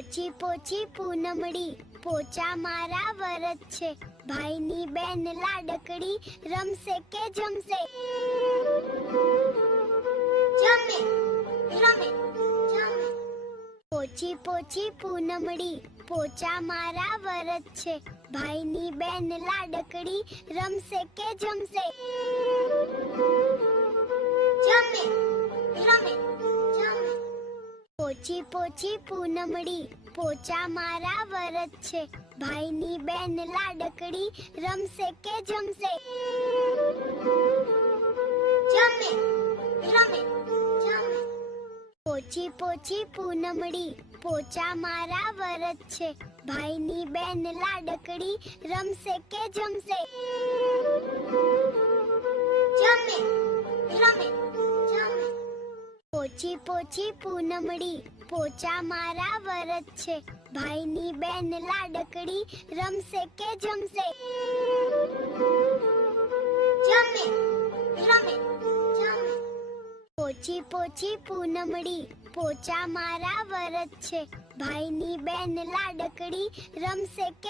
પોચી પોચી પૂનમડી પોચા મારા વરત છે ભાઈની બેન લાડકડી રમશે કે જમશે જમે રમે જમે પોચી પોચી પૂનમડી પોચા મારા વરત છે ભાઈની બેન લાડકડી રમશે કે જમશે જમે રમે જમે પોચી પોચી પૂનમડી પોચા મારા વરત છે ભાઈની બેન લાડકડી રમશે કે જમશે જમે રમે જમે પોચી પોચી પૂનમડી પોચા મારા વરત છે ભાઈની બેન લાડકડી રમશે કે જમશે જમે રમે જમે પોચી પોચી પૂનમડી પોચા મારા વરત છે ભાઈની બેન લાડકડી રમશે કે જમશે જમે રમે જમે પોચી પોચી પૂનમડી પોચા મારા વરત છે ભાઈની બેન લાડકડી રમશે કે